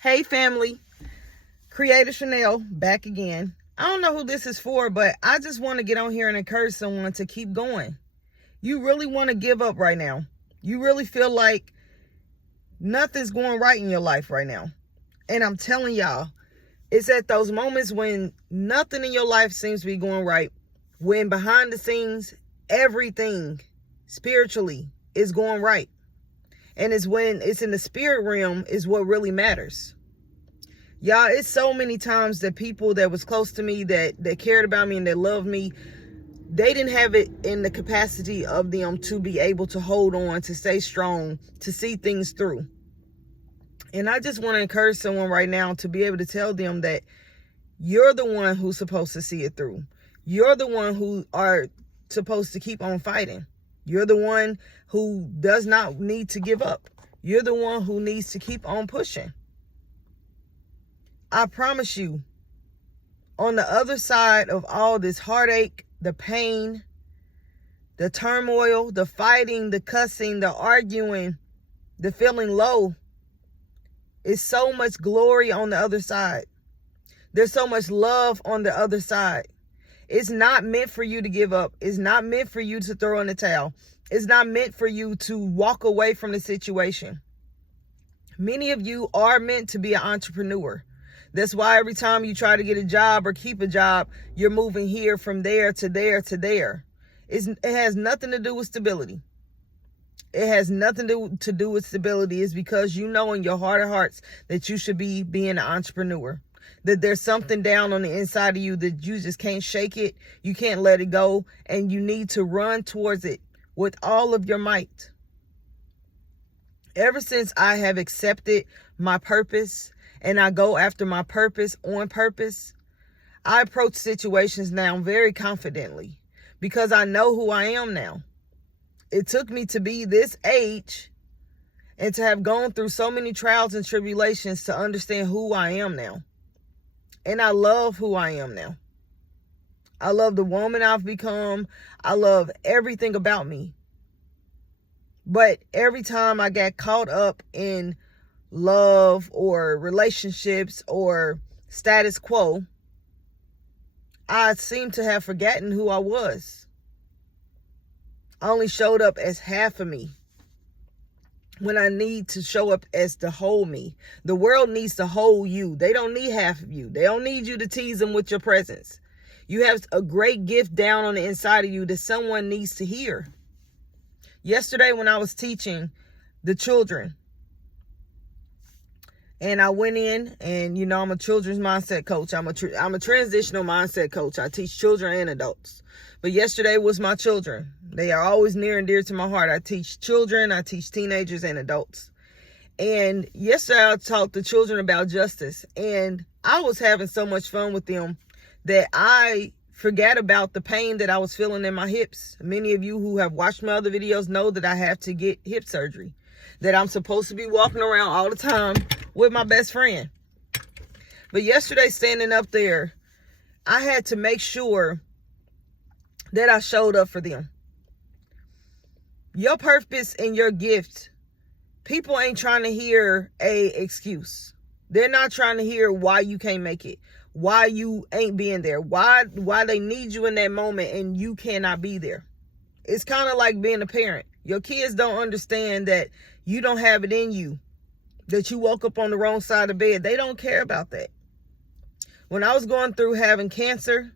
Hey family, Creator Chanel back again. I don't know who this is for, but I just want to get on here and encourage someone to keep going. You really want to give up right now. You really feel like nothing's going right in your life right now. And I'm telling y'all, it's at those moments when nothing in your life seems to be going right, when behind the scenes, everything spiritually is going right. And it's when it's in the spirit realm is what really matters. Y'all, it's so many times that people that was close to me, that cared about me and that loved me, they didn't have it in the capacity of them to be able to hold on, to stay strong, to see things through. And I just want to encourage someone right now to be able to tell them that you're the one who's supposed to see it through. You're the one who are supposed to keep on fighting. You're the one who does not need to give up. You're the one who needs to keep on pushing. I promise you, on the other side of all this heartache, the pain, the turmoil, the fighting, the cussing, the arguing, the feeling low, is so much glory on the other side. There's so much love on the other side. It's not meant for you to give up. It's not meant for you to throw in the towel. It's not meant for you to walk away from the situation. Many of you are meant to be an entrepreneur. That's why every time you try to get a job or keep a job, you're moving here from there to there to there. It has nothing to do with stability. It has nothing to do with stability. It's because you know in your heart of hearts that you should be being an entrepreneur. That there's something down on the inside of you that you just can't shake it. You can't let it go. And you need to run towards it with all of your might. Ever since I have accepted my purpose and I go after my purpose on purpose, I approach situations now very confidently because I know who I am now. It took me to be this age and to have gone through so many trials and tribulations to understand who I am now. And I love who I am now. I love the woman I've become. I love everything about me. But every time I got caught up in love or relationships or status quo, I seem to have forgotten who I was. I only showed up as half of me when I need to show up as the whole me. The world needs to hold you. They don't need half of you. They don't need you to tease them with your presence. You have a great gift down on the inside of you that someone needs to hear. Yesterday when I was teaching the children, and I went in and, I'm a children's mindset coach. I'm a transitional mindset coach. I teach children and adults. But yesterday was my children. They are always near and dear to my heart. I teach children, I teach teenagers and adults. And yesterday I taught the children about justice. And I was having so much fun with them that I forgot about the pain that I was feeling in my hips. Many of you who have watched my other videos know that I have to get hip surgery. That I'm supposed to be walking around all the time with my best friend. But yesterday, standing up there, I had to make sure that I showed up for them. Your purpose and your gift, people ain't trying to hear a excuse. They're not trying to hear why you can't make it, why you ain't being there, why they need you in that moment and you cannot be there. It's kind of like being a parent. Your kids don't understand that you don't have it in you, that you woke up on the wrong side of bed. They don't care about that. When I was going through having cancer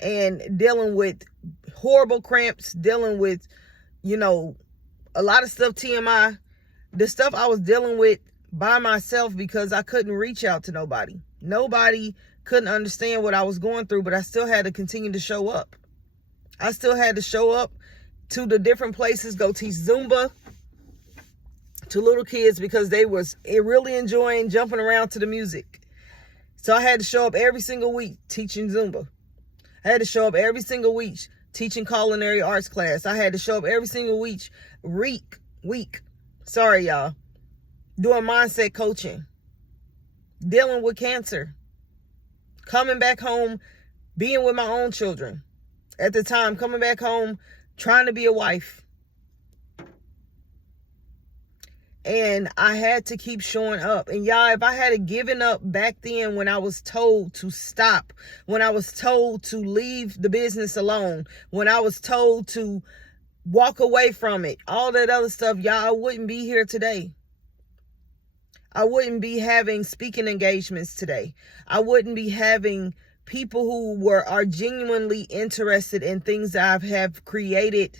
and dealing with horrible cramps, dealing with, a lot of stuff, TMI, the stuff I was dealing with by myself because I couldn't reach out to nobody. Nobody couldn't understand what I was going through, but I still had to continue to show up. I still had to show up to the different places, go teach Zumba to little kids because they was really enjoying jumping around to the music. So I had to show up every single week teaching Zumba. I had to show up every single week teaching culinary arts class. I had to show up every single week, doing mindset coaching, dealing with cancer, coming back home, being with my own children. At the time, coming back home, trying to be a wife. And I had to keep showing up. And y'all, if I had given up back then when I was told to stop, when I was told to leave the business alone, when I was told to walk away from it, all that other stuff, y'all, I wouldn't be here today. I wouldn't be having speaking engagements today. I wouldn't be having people who are genuinely interested in things that I have created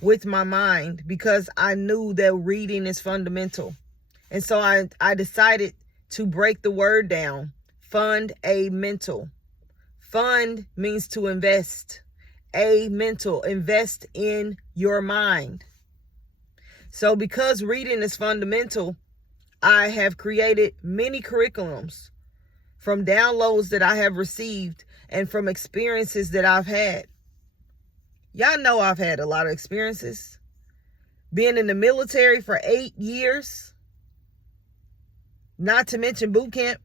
with my mind, because I knew that reading is fundamental. And so I decided to break the word down. Fundamental. Fund means to invest. A mental, invest in your mind. So because reading is fundamental, I have created many curriculums from downloads that I have received and from experiences that I've had. Y'all know I've had a lot of experiences. Being in the military for 8 years, not to mention boot camp.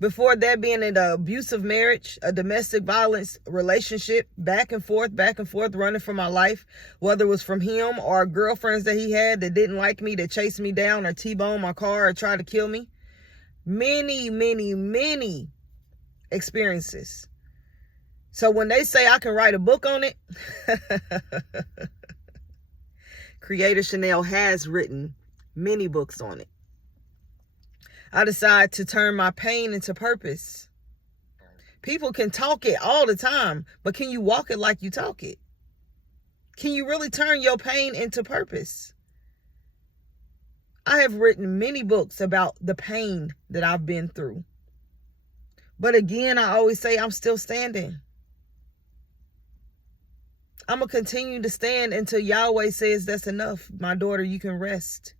Before that, being in an abusive marriage, a domestic violence relationship, back and forth, running for my life, whether it was from him or girlfriends that he had that didn't like me, that chased me down or T-boned my car or tried to kill me. Many, many, many experiences. So when they say I can write a book on it, Creator Chanel has written many books on it. I decided to turn my pain into purpose. People can talk it all the time, but can you walk it like you talk it? Can you really turn your pain into purpose? I have written many books about the pain that I've been through. But again, I always say I'm still standing. I'm going to continue to stand until Yahweh says that's enough. My daughter, you can rest.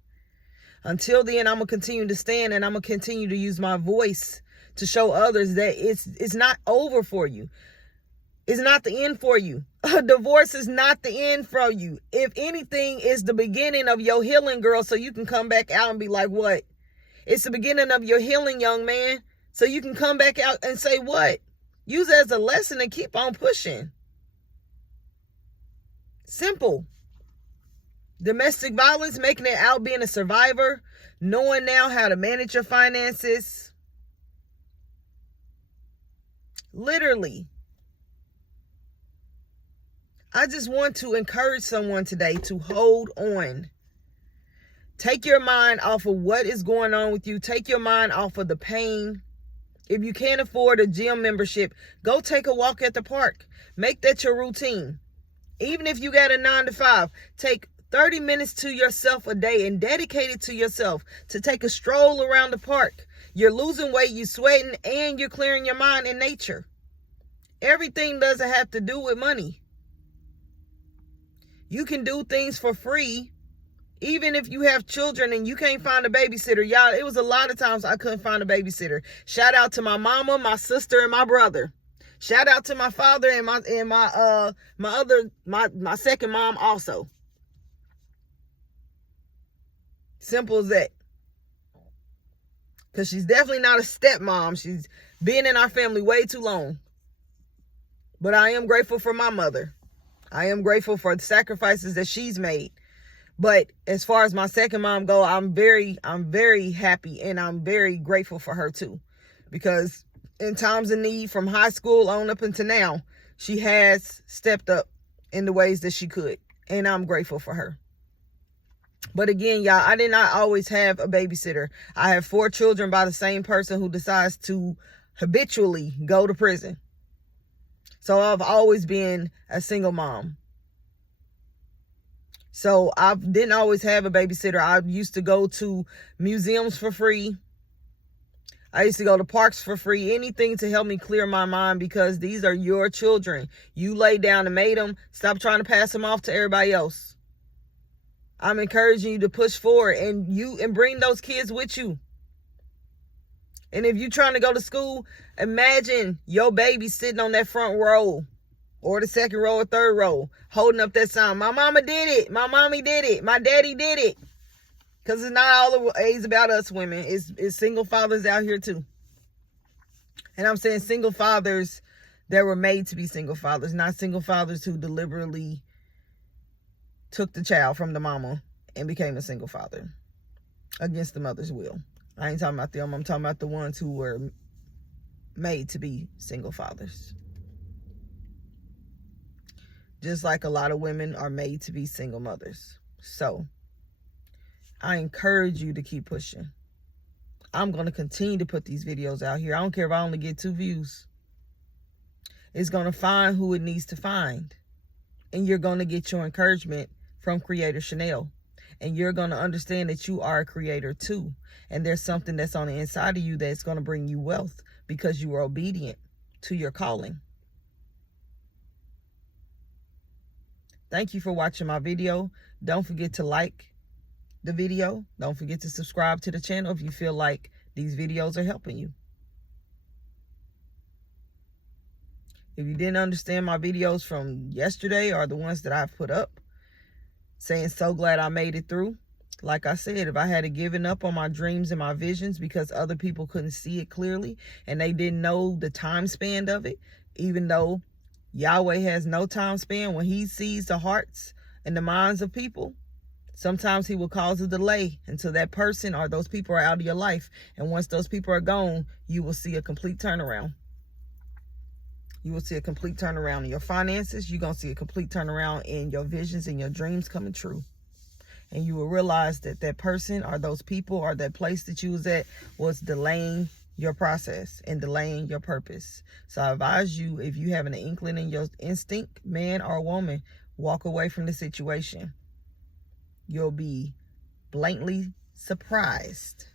Until then, I'm going to continue to stand, and I'm going to continue to use my voice to show others that it's not over for you. It's not the end for you. A divorce is not the end for you. If anything, it's the beginning of your healing, girl, so you can come back out and be like, what? It's the beginning of your healing, young man, so you can come back out and say, what? Use it as a lesson and keep on pushing. Simple. Domestic violence, making it out being a survivor, knowing now how to manage your finances. Literally. I just want to encourage someone today to hold on. Take your mind off of what is going on with you. Take your mind off of the pain. If you can't afford a gym membership, go take a walk at the park. Make that your routine. Even if you got a 9-to-5, take 30 minutes to yourself a day and dedicate it to yourself to take a stroll around the park. You're losing weight, you're sweating, and you're clearing your mind in nature. Everything doesn't have to do with money. You can do things for free, even if you have children and you can't find a babysitter. Y'all, it was a lot of times I couldn't find a babysitter. Shout out to my mama, my sister, and my brother. Shout out to my father and my second mom also. Simple as that. Because she's definitely not a stepmom. She's been in our family way too long. But I am grateful for my mother. I am grateful for the sacrifices that she's made. But as far as my second mom go, I'm very happy and I'm very grateful for her too. Because in times of need, from high school on up until now, she has stepped up in the ways that she could. And I'm grateful for her. But again, y'all, I did not always have a babysitter. I have 4 children by the same person who decides to habitually go to prison. So I've always been a single mom. So I didn't always have a babysitter. I used to go to museums for free. I used to go to parks for free. Anything to help me clear my mind, because these are your children. You laid down and made them. Stop trying to pass them off to everybody else. I'm encouraging you to push forward and bring those kids with you. And if you're trying to go to school, imagine your baby sitting on that front row or the second row or third row, holding up that sign. My mama did it. My mommy did it. My daddy did it. Because it's not always about us women. It's single fathers out here too. And I'm saying single fathers that were made to be single fathers, not single fathers who deliberately took the child from the mama and became a single father against the mother's will. I ain't talking about them. I'm talking about the ones who were made to be single fathers. Just like a lot of women are made to be single mothers. So I encourage you to keep pushing. I'm going to continue to put these videos out here. I don't care if I only get 2 views. It's going to find who it needs to find. And you're going to get your encouragement from Creator Chanel. And you're going to understand that you are a creator too. And there's something that's on the inside of you that's going to bring you wealth because you are obedient to your calling. Thank you for watching my video. Don't forget to like the video. Don't forget to subscribe to the channel if you feel like these videos are helping you. If you didn't understand my videos from yesterday or the ones that I've put up, saying so glad I made it through. Like I said, if I had given up on my dreams and my visions because other people couldn't see it clearly and they didn't know the time span of it, even though Yahweh has no time span, when he sees the hearts and the minds of people, sometimes he will cause a delay until that person or those people are out of your life. And once those people are gone, you will see a complete turnaround. You will see a complete turnaround in your finances. You're going to see a complete turnaround in your visions and your dreams coming true. And you will realize that that person or those people or that place that you was at was delaying your process and delaying your purpose. So I advise you, if you have an inkling in your instinct, man or woman, walk away from the situation. You'll be blatantly surprised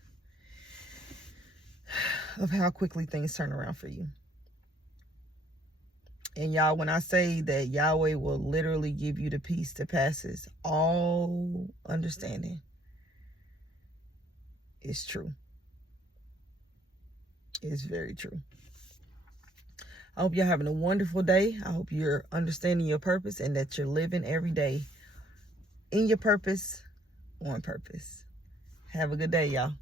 of how quickly things turn around for you. And y'all, when I say that Yahweh will literally give you the peace that passes all understanding, it's true. It's very true. I hope you're having a wonderful day. I hope you're understanding your purpose and that you're living every day in your purpose, on purpose. Have a good day, y'all.